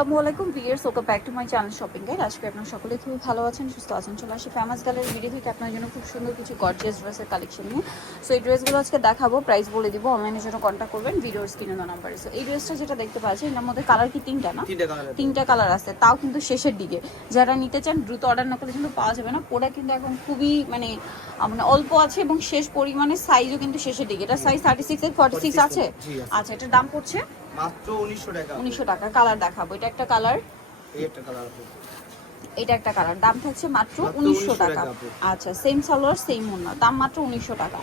আসসালামু আলাইকুম viewers, welcome back to my channel shopping guide. আজকে আপনারা সকলে খুবই ভালো আছেন, সুস্থ আছেন। চলে আসি ফেমাস গ্যালারি ভিডিও থেকে আপনার জন্য খুব সুন্দর কিছু গর্জিয়াস ড্রেসের কালেকশন নিয়ে। সো এই ড্রেসগুলো আজকে দেখাবো, প্রাইস বলে দিব। অনলাইনের জন্য কন্ট্যাক্ট করবেন ভিডিওর স্ক্রিনে দেওয়া নাম্বারে। সো এই ড্রেসটা যেটা দেখতে পাচ্ছেন, এর মধ্যে কালার কি তিনটা না? তিনটা কালার আছে, তাও কিন্তু শেষের দিকে। যারা নিতে চান দ্রুত অর্ডার না করলে কিন্তু পাওয়া যাবে না। পোড়া কিন্তু এখন খুবই মানে অল্প আছে এবং শেষ পরিমাণে সাইজও কিন্তু শেষের দিকে। এটা সাইজ 36 এর 46 আছে। আচ্ছা, এটার দাম পড়ছে মাত্র 1900 টাকা। 1900 টাকা। কালার দেখাবো, এটা একটা কালার, এটা একটা কালার, দাম থাকছে মাত্র 1900 টাকা। আচ্ছা, সেম সালোয়ার সেম ওড়না, দাম মাত্র 1900 টাকা।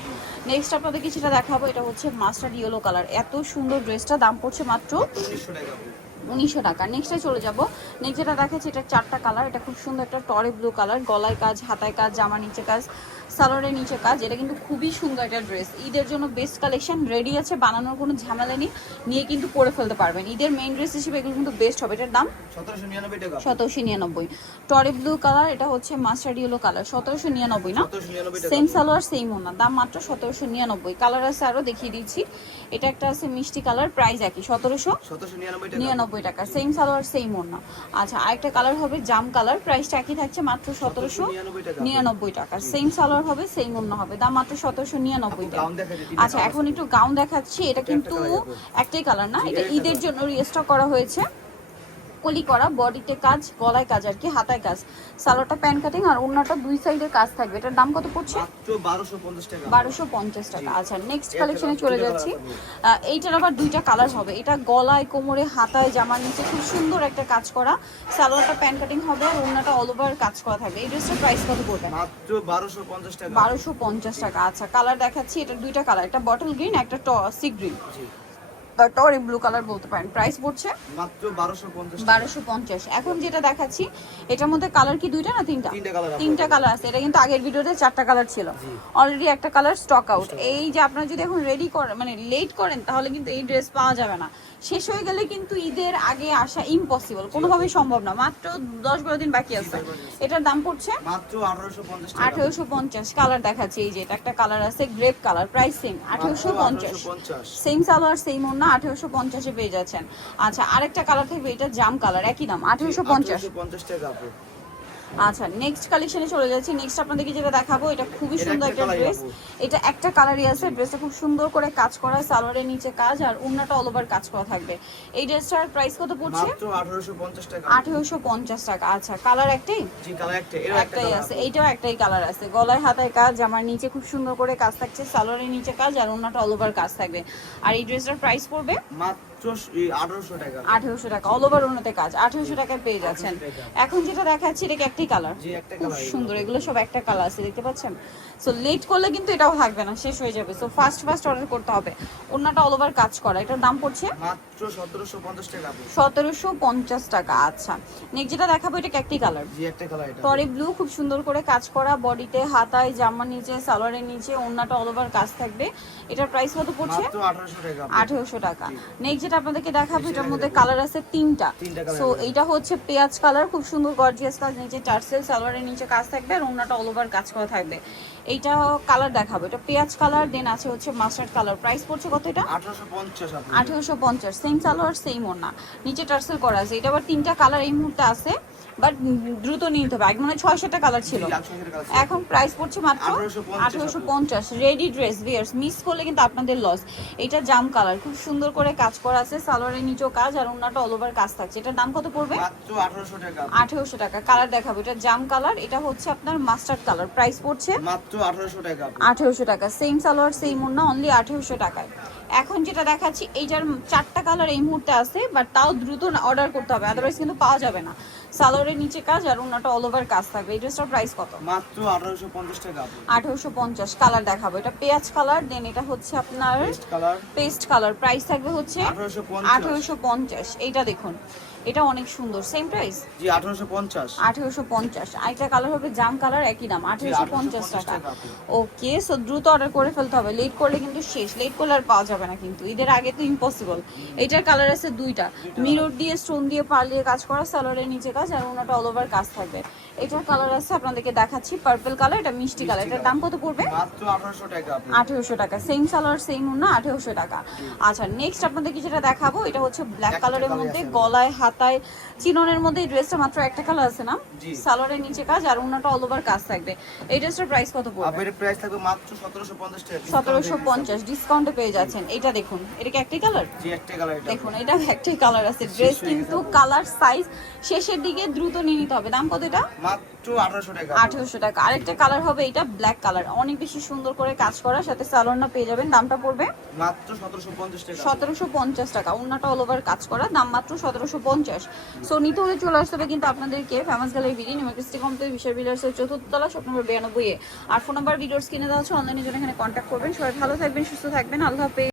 নেক্সট আপনাদেরকে যেটা দেখাবো, এটা হচ্ছে মাস্টার্ড ইয়েলো কালার। এত সুন্দর ড্রেসটা, দাম পড়ছে মাত্র 1900 টাকা। নেক্সটে চলে যাব। নেক্সট যেটা দেখাচ্ছি, এটা চারটা কালার। এটা খুব সুন্দর একটা টরে ব্লু কালার, গলায় কাজ, হাতায় কাজ, জামার নিচে কাজ, সালোয়ারের নিচে কাজ। এটা কিন্তু খুবই সুন্দর একটা ড্রেস। ঈদের জন্য বেস্ট কালেকশন রেডি আছে, বানানোর কোনো ঝামেলা নেই, নিয়ে কিন্তু পরে ফেলতে পারবেন। ঈদের মেইন ড্রেস হিসেবে এগুলো কিন্তু বেস্ট হবে। এটার দাম 1799 টাকা। 1799। টরে ব্লু কালার, এটা হচ্ছে মাস্টার্ড ইয়েলো কালার। 1799 না? সেম সালোয়ার সেম ওড়না, দাম মাত্র 1799। কালার আছে আরো, দেখিয়ে দিচ্ছি। এটা একটা আছে মিষ্টি কালার, প্রাইস একই 1799 টাকা। সেম সালোয়ার সেম ওড়না। আচ্ছা, আরেকটা কালার হবে জাম কালার, প্রাইসটা একই থাকছে মাত্র 1799 টাকা। সেম সালোয়ার হবে সেম ওড়না হবে, দাম মাত্র 1799 টাকা। আচ্ছা, এখন একটু গাউন দেখাচ্ছি। এটা কিন্তু একটাই কালার না, এটা ঈদের জন্য রিস্টক করা হয়েছে। কলি করা, বডিতে কাজ, গলায় কাজ আর কি, হাতায় কাজ, সালোয়ারটা প্যান কাটিং আর ওড়নাটা দুই সাইডে কাজ থাকবে। এটার দাম কত পড়ছে? মাত্র 1250 টাকা। 1250 টাকা। আচ্ছা, নেক্সট কালেকশনে চলে যাচ্ছি। এইটার আবার দুইটা কালার হবে। এটা গলায়, কোমরে, হাতায়, জামার নিচে খুব সুন্দর একটা কাজ করা, সালোয়ারটা প্যান কাটিং হবে আর ওড়নাটা অল ওভার কাজ করা থাকবে। এই ড্রেসটার প্রাইস কত পড়বে? মাত্র 1250 টাকা। 1250 টাকা। আচ্ছা, কালার দেখাচ্ছি। এটা দুইটা কালার, একটা বটল গ্রিন, একটা সি গ্রিন, টরি ব্লু কালার বলতে পারেন। প্রাইস পড়ছে মাত্র 1250 টাকা। 1250। এখন যেটা দেখাচ্ছি, এটার মধ্যে কালার কি দুইটা না তিনটা? তিনটা কালার আছে। এটা কিন্তু আগের ভিডিওতে চারটা কালার ছিল, অলরেডি একটা কালার স্টক আউট। এই যে আপনারা যদি এখন রেডি করেন মানে লেট করেন, তাহলে কিন্তু এই ড্রেস পাওয়া যাবে না। শেষ হয়ে গেলে কিন্তু ঈদের আগে আসা ইম্পসিবল, কোনোভাবেই সম্ভব না। মাত্র 10-12 দিন বাকি আছে। এটার দাম পড়ছে মাত্র 1850 টাকা। 1850। কালার দেখাচ্ছি, এই যে এটা একটা কালার আছে grape colour, price same 1850। Same salwar same ওড়না, 1850 এ পেয়ে যাচ্ছেন। আচ্ছা, আরেকটা কালার থাকবে, এটা জাম কালার, একই দাম 1850 টাকা। আচ্ছা, নেক্সট কালেকশনে চলে যাচ্ছি। নেক্সট আপনাদেরকে যেটা দেখাবো, এটা খুবই সুন্দর একটা ড্রেস। এটা একটা কালারই আছে, ড্রেসটা খুব সুন্দর করে কাজ করা, সালোয়ারের নিচে কাজ আর ওড়নাটা অল ওভার কাজ করা থাকবে। এই ড্রেসটার প্রাইস কত পড়ছে? মাত্র 1850 টাকা। 1850 টাকা। আচ্ছা, কালার একটাই? জি, কালার একটাই। একটাই আছে, এইটাও একটাই কালার আছে। গলায় হাতায় কাজ, আমার নিচে খুব সুন্দর করে কাজ থাকছে, সালোয়ারের নিচে কাজ আর ওড়নাটা অল ওভার কাজ থাকবে। আর এই ড্রেসটার প্রাইস পড়বে মাত্র 1800 টাকা। 1800 টাকা, অল ওভার ওড়নাতে কাজ, 1800 টাকায় পেয়ে যাচ্ছেন। এখন যেটা দেখাচ্ছি, এটা কি একটাই কালার? জি, একটা খুব কালার। সুন্দর, এগুলো সব একটা কালার আছে, দেখতে পাচ্ছেন। সো লেট করলে কিন্তু এটাও থাকবে না, শেষ হয়ে যাবে। সো ফাস্ট অর্ডার করতে হবে। ওড়নাটা অল ওভার কাজ করা, এটার দাম পড়ছে মাত্র 1750 টাকা। 1750 টাকা। আচ্ছা, নেক্সট যেটা দেখাবো, এটা কি একটাই কালার? জি, একটা কালার। এটা টরে ব্লু, খুব সুন্দর করে কাজ করা, বডিতে, হাতায়, জামার নিচে, সালোয়ারের নিচে ওড়নাটা অল ওভার কাজ থাকবে। এটার প্রাইস কত পড়ছে? মাত্র 1800 টাকা। 1800 টাকা। নেক্সট যেটা আপনাদেরকে দেখাবো, এটার মধ্যে কালার আছে তিনটা। সো এইটা হচ্ছে পেঁয়াজ কালার, খুব সুন্দর গর্জিয়াস কাজ, নিচে টার্সেল, সালোয়ারের নিচে কাজ থাকবে আর ওড়নাটা অল ওভার কাজ করা থাকবে। এইটা কালার দেখাবো, এটা পেঁয়াজ কালার, দেন আছে হচ্ছে মাস্টার্ড কালার। প্রাইস পড়ছে কত এটা? 1850 আপনি। 1850। সেম সালোয়ার সেম ওড়না, নিচে টার্সেল করা আছে। এটা আবার তিনটা কালার এই মুহূর্তে আছে, বাট দ্রুত নিয়ে নিতে হবে। আগে মনে হয় 600টা কালার ছিল, এখন প্রাইস পড়ছে মাত্র 1850। রেডি ড্রেস ভিয়ার্স, মিস করলে কিন্তু আপনাদের লস। এটা জাম কালার, খুব সুন্দর করে কাজ করা আছে, সালোয়ারের নিচেও কাজ আর ওড়নাটা অল ওভার কাজ থাকছে। এটার দাম কত পড়বে? মাত্র 1800 টাকা। 1800 টাকা। কালার দেখাবো, এটা জাম কালার, এটা হচ্ছে আপনার মাস্টার্ড কালার। প্রাইস পড়ছে মাত্র 1800 টাকা। 1800 টাকা। সেম সালোয়ার সেম ওড়না, অনলি 1800 টাকায়। এখন যেটা দেখাচ্ছি, এইটার চারটা কালার এই মুহূর্তে আছে, বাট তাও দ্রুত অর্ডার করতে হবে, আদারওয়াইজ কিন্তু পাওয়া যাবে না। সালোয়ারের নিচে কাজ আর ওড়নাটা অল ওভার কাজ থাকবে। এই ড্রেসটার প্রাইস কত? মাত্র 1850 টাকা। 1850। কালার দেখাবো, এটা পেঁয়াজ কালার, দেন এটা হচ্ছে আপনার পেস্ট কালার। প্রাইস থাকবে হচ্ছে 1850। এইটা দেখুন, এটা অনেক সুন্দর, সেম প্রাইস। জি, 1850। 1850। আরেকটা কালার হবে জাম কালার, একই দাম 1850 টাকা। ওকে, সো দ্রুত অর্ডার করে ফেলতে হবে, লেট করলে কিন্তু শেষ। লেট করলে আর পাওয়া যাবে না কিন্তু, ঈদের আগে তো ইম্পসিবল। এইটার কালার আছে দুইটা, মিরর দিয়ে, স্টোন দিয়ে, পার দিয়ে কাজ করা, সালোয়ারের নিচে কাজ আর ওনাটা অল ওভার কাজ থাকবে। এটার কালার আছে, আপনাদেরকে দেখাচ্ছি, পার্পল কালার, এটা মিষ্টি কালার। এটার দাম কত পড়বে? মাত্র 1800 টাকা। 1800 টাকা। সেম সালোয়ার সেম ওড়না, 1800 টাকা। আচ্ছা, নেক্সট আপনাদেরকে যেটা দেখাবো, এটা হচ্ছে ব্ল্যাক কালারের মধ্যে, গলায় হাত হাতায় চিননের মধ্যে এই ড্রেসটা মাত্র একটা কালার আছে না? জি। সালোয়ারের নিচে কাজ আর ওন্নাটা অল ওভার কাজ থাকবে। এই ড্রেসটার প্রাইস কত পড়বে? আপনার প্রাইস থাকবে মাত্র 1750 টাকা। 1750 ডিসকাউন্টে পেয়ে যাচ্ছেন। এটা দেখুন, এটা কি একটাই কালার? জি, একটা কালার এটা। দেখুন এটা একটাই কালার আছে। ড্রেস কিন্তু কালার সাইজ শেষের দিকে দ্রুত নিয়ে নিতে হবে। দাম কত এটা? মাত্র 1800 টাকা। 1800 টাকা। আরেকটা কালার হবে এটা ব্ল্যাক কালার, অনেক বেশি সুন্দর করে কাজ করা, সাথে সালোয়ারটা পেয়ে যাবেন। দামটা পড়বে মাত্র 1750 টাকা। 1750 টাকা। ওন্নাটা অল ওভার কাজ করা, দাম মাত্র 1750। সো নিতে হলে চলে আসতে হবে কিন্তু আপনাদেরকে ফেমাস গ্যালারি বিডি নিউমার্কেস্টি কমপ্লেক্স বিশাল বিলার্সের 4th তলা, শপ নম্বর 92 এ। আর ফোন নাম্বার ভিডিওস কিনে দেওয়া হচ্ছে, অনলাইনে জন্য এখানে কন্ট্যাক্ট করবেন। সবাই ভালো থাকবেন, সুস্থ থাকবেন, আল্লাহ হাফেজ।